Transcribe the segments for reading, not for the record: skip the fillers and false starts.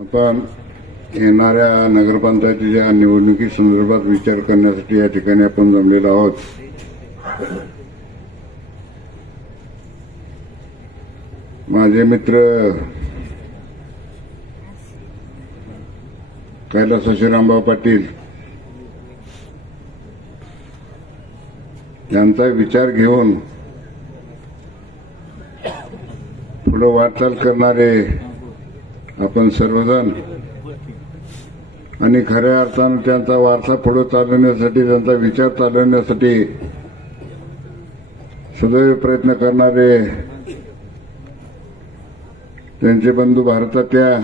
आपण येणाऱ्या नगरपंचायतीच्या निवडणुकीसंदर्भात विचार करण्यासाठी या ठिकाणी आपण जमलेलो आहोत. माझे मित्र कैलास श्रीरामभाऊ पाटील यांचा विचार घेऊन पुढे वाटचाल करणारे आपण सर्वजण आणि खऱ्या अर्थानं त्यांचा वारसा पुढे चालवण्यासाठी, त्यांचा विचार चालवण्यासाठी सदैव प्रयत्न करणारे त्यांचे बंधू भारताच्या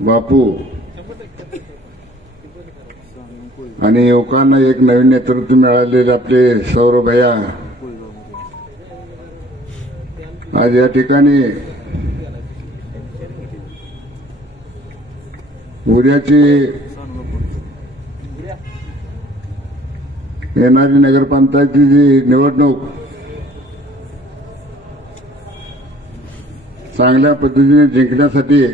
बापू आणि युवकांना एक नवीन नेतृत्व मिळालेले आपले सौरभ भैया आज या ठिकाणी उद्याची येणारी नगरपंचायतीची निवडणूक चांगल्या पद्धतीने जिंकण्यासाठी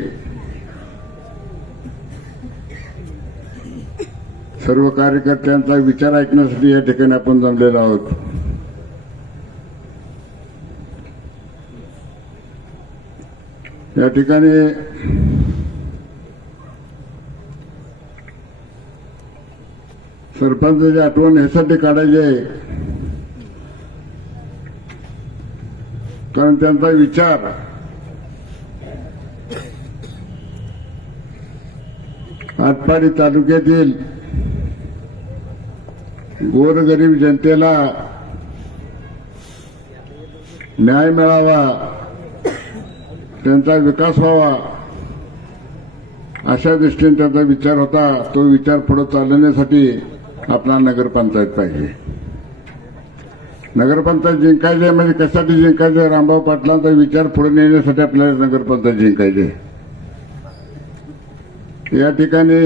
सर्व कार्यकर्त्यांचा विचार ऐकण्यासाठी या ठिकाणी आपण जमलेलो आहोत. या ठिकाणी सरपंचाची आठवण यासाठी काढायची आहे कारण त्यांचा विचार आटपाडी तालुक्यातील गोरगरीब जनतेला न्याय मिळावा, त्यांचा विकास व्हावा अशा दृष्टीने त्यांचा विचार होता. तो विचार पुढे चालवण्यासाठी आपला नगरपंचायत पाहिजे. नगरपंचायत जिंकायचे म्हणजे कशासाठी जिंकायचे? रामभाऊ पाटलांचा विचार पुढे नेण्यासाठी आपल्याला नगरपंचायत जिंकायचे. या ठिकाणी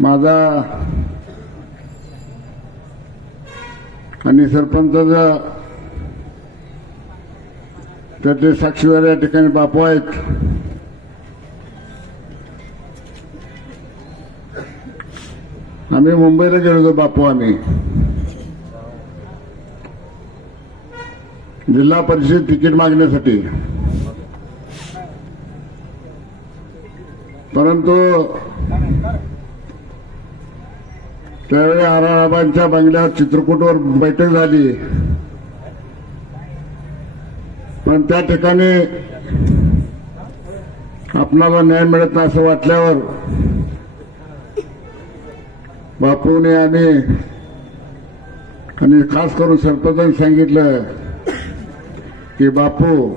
माझा आणि सरपंचाचा त्याचे साक्षीदार या ठिकाणी बापू आहेत. आम्ही मुंबईला गेलो होतो बापू, आम्ही जिल्हा परिषद तिकीट मागण्यासाठी. परंतु त्यावेळी आराबांच्या बंगल्यावर चित्रकूटवर बैठक झाली, पण त्या ठिकाणी आपणाला न्याय मिळत नाही असं वाटल्यावर बापूने आणि खास करून सरपंचांनी सांगितलं की बापू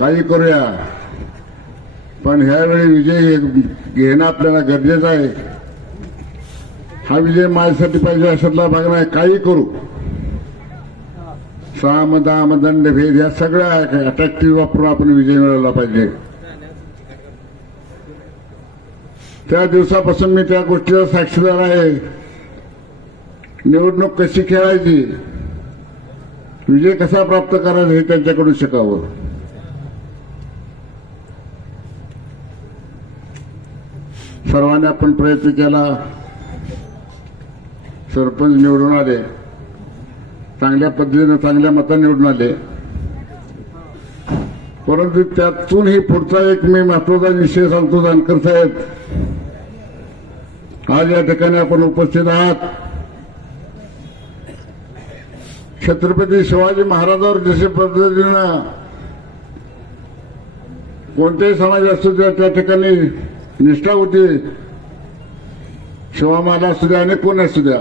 काही करूया, पण ह्यावेळी विजय घेणं आपल्याला गरजेचं आहे. हा विजय माझ्यासाठी पाहिजे अशातला भाग नाही. काही करू, साम दाम दंड भेद या सगळ्या अट्रॅक्टिव्ह वापरून आपण विजय मिळवला पाहिजे. त्या दिवसापासून मी त्या गोष्टीला साक्षीदार आहे. निवडणूक कशी खेळायची, विजय कसा प्राप्त करायचा हे त्यांच्याकडून शिकावं. सर्वांनी आपण प्रयत्न केला. सरपंच निवडून आले, चांगल्या पद्धतीने चांगल्या मताने निवडून आले. परंतु त्यातूनही पुढचा एक मी महत्वाचा विषय सांगतो. जानकर साहेब, आज या ठिकाणी आपण उपस्थित आहात. छत्रपती शिवाजी महाराजांवर जसे पद्धतीनं कोणतेही समाज असतो त्या ठिकाणी निष्ठा होती. शिवामाला असू द्या आणि कोण असू द्या,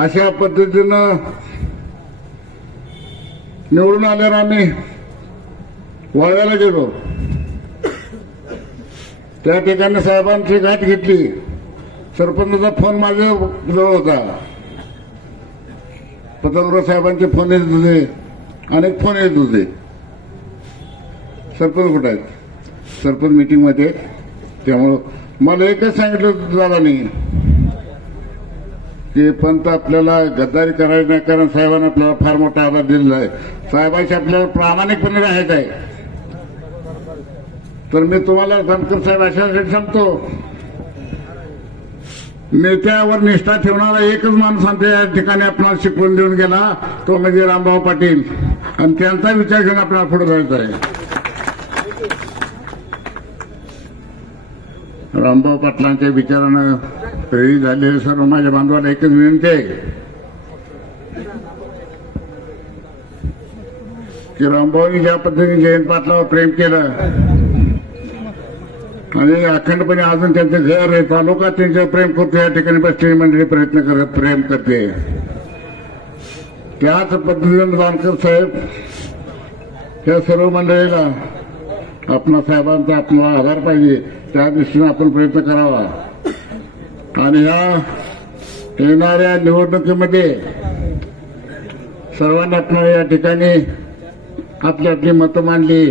अशा पद्धतीनं निवडून आल्यावर आम्ही वाळव्याला गेलो. त्या ठिकाणी साहेबांची गाठ घेतली. सरपंचाचा फोन माझ्या जवळ होता. पतंगराव साहेबांचे फोन येत होते, अनेक फोन येत होते. सरपंच कुठे आहेत? सरपंच मीटिंग मध्ये. त्यामुळं मला एकच सांगितलं दादानी की पंत आपल्याला गद्दारी करायची नाही, कारण साहेबांनी आपल्याला फार मोठा आधार दिलेला आहे. साहेबांशी आपल्याला प्रामाणिकपणे राहायचं आहे. तर मी तुम्हाला धनकर साहेब अशासाठी सांगतो, नेत्यावर निष्ठा ठेवणारा एकच माणूस आमच्या या ठिकाणी आपल्याला शिकवून देऊन गेला, तो म्हणजे रामभाऊ पाटील, आणि त्यांचा विचार घेऊन आपल्याला पुढे जायचं आहे. रामभाऊ पाटलांच्या विचारानं प्रेरित झालेले सर्व माझ्या बांधवाला एकच विनंती आहे की रामभाऊनी ज्या पद्धतीने जयंत पाटलावर प्रेम केलं आणि अखंडपणे अजून त्यांचं घर आहे, तालुका त्यांच्यावर प्रेम करतो, या ठिकाणी बसलेली मंडळी प्रयत्न करत प्रेम करते. त्याच पद्धतीने जानकर साहेब या सर्व मंडळीला आपणा साहेबांचा आपल्याला आधार पाहिजे, त्या दृष्टीने आपण प्रयत्न करावा. आणि ह्या येणाऱ्या निवडणुकीमध्ये सर्वांनी आपल्याला या ठिकाणी आपली आपली मतं मांडली.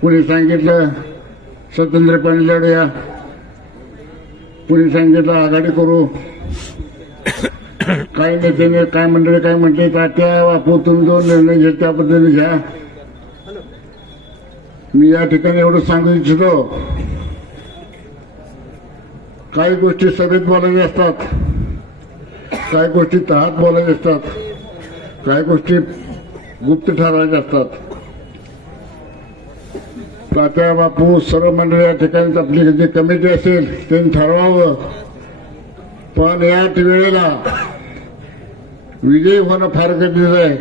कुणी सांगितलं स्वतंत्रपणे लढूया, कुणी सांगितलं आघाडी करू, काही नेत्याने काय मंडळी काय म्हटले त्या बापू तुम्ही जो निर्णय घेत त्या पद्धतीने घ्या. मी या ठिकाणी एवढं सांगू इच्छितो, काही गोष्टी सभेत बोलायच्या असतात, काही गोष्टी तहात बोलायच्या असतात, काही गोष्टी गुप्त ठरवायच्या असतात. तात्या बापू सर्व मंडळी या ठिकाणी आपली जी कमिटी असेल त्यांनी ठरवावं. पण या वेळेला विजयी होणं फार गरजेचं आहे.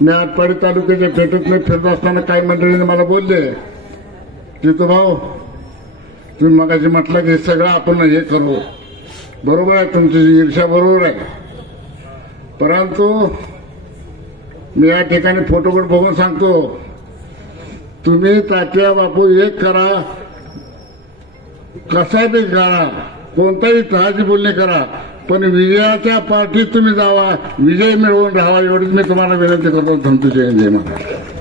मी आटपाडी तालुक्याच्या पेठेत फिरत असताना काही मंडळीने मला बोलले, जितू भाऊ तुम्ही मगाशी म्हटलं की हे सगळं आपण हे करू, बरोबर आहे, तुमची ईर्ष्या बरोबर आहे, परंतु मी या ठिकाणी फोटोकडे बघून सांगतो, तुम्ही तात्या बापू एक करा, कसा बी करा, कोणताही तहाची बोलणी करा, पण विजयाच्या पार्टीत तुम्ही जावा, विजय मिळवून राहावा, एवढीच मी तुम्हाला विनंती करतो. तुमची जय जय महाराज.